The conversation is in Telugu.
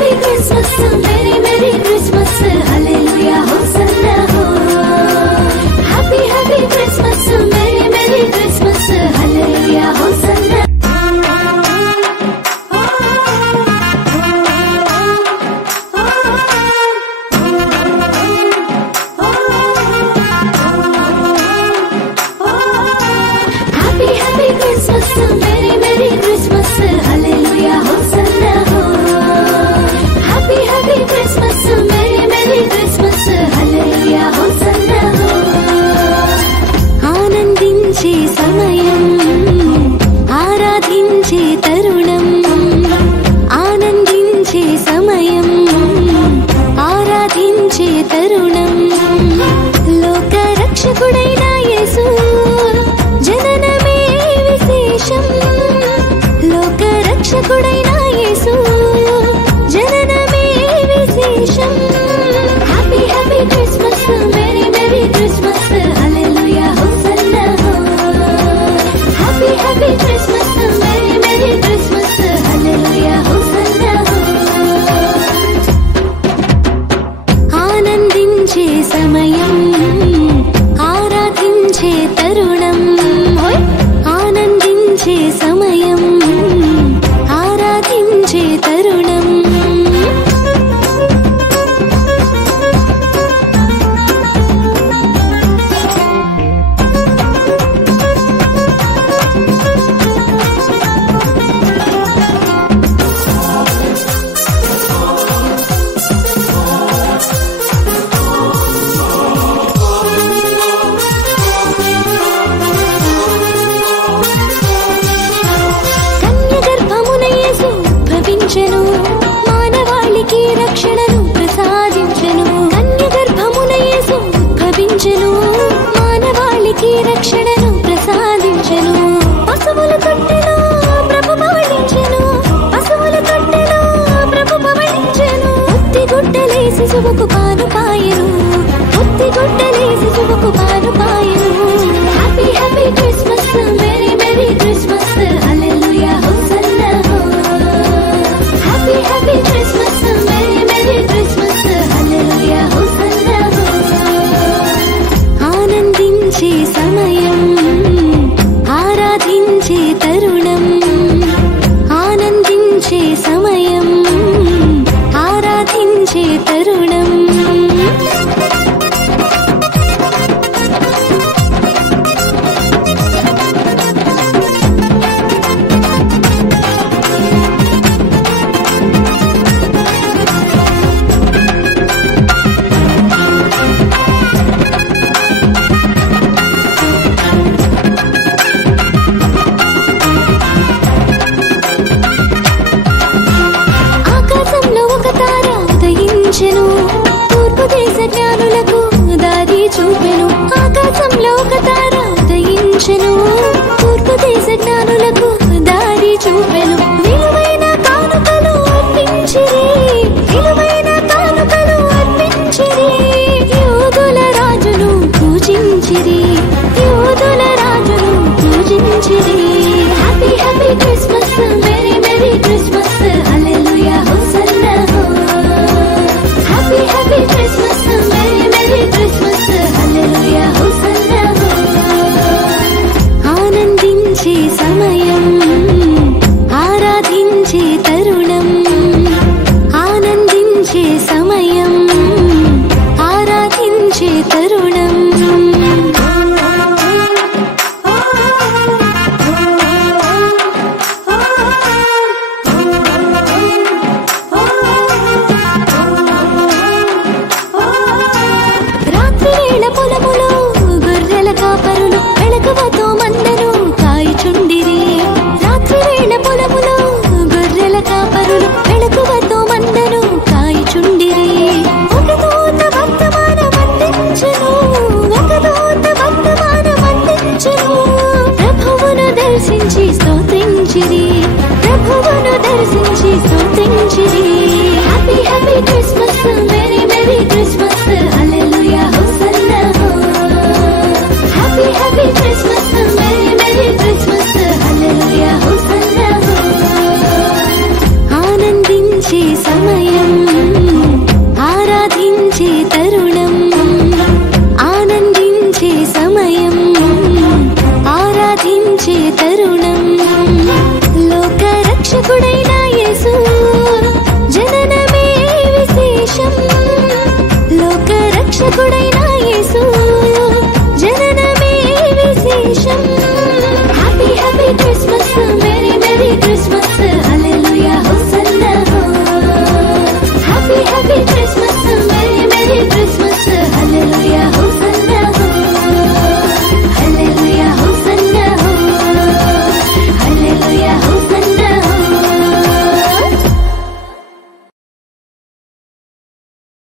happy Christmas, merry merry Christmas, hallelujah hosanna ho. Happy happy Christmas, merry merry Christmas, hallelujah hosanna. Happy happy Christmas, merry merry Christmas, hallelujah hosanna ho. Happy happy Christmas, merry merry Christmas, hallelujah hosanna ho. ఆనందించే సమయం ఆరాధించే తరుణం ఆనందించే సమయం ఆరాధించే తరుణం లోక రక్షకుడైన యేసు జననమే విశేషం లోక రక్షకుడైన యేసు జననమే విశేషం happy happy Christmas merry merry Christmas hallelujah hosanna happy happy Christmas merry merry Christmas hallelujah hosanna ఆనందించే సమయం ఆరాధించే తరుణం ఆనందించే సమయం ఆరాధించే తరుణం మానవాళికి రక్షణను ప్రసాదించెను కన్య గర్భమున యేసు ఉద్భవించెను మానవాళికి రక్షణను ప్రసాదించెను పశువుల తొట్టెలో ప్రభు పవళించెను పశువుల తొట్టెలో ప్రభు పవళించెను ఉత్తి గుడ్డలే శిశువుకు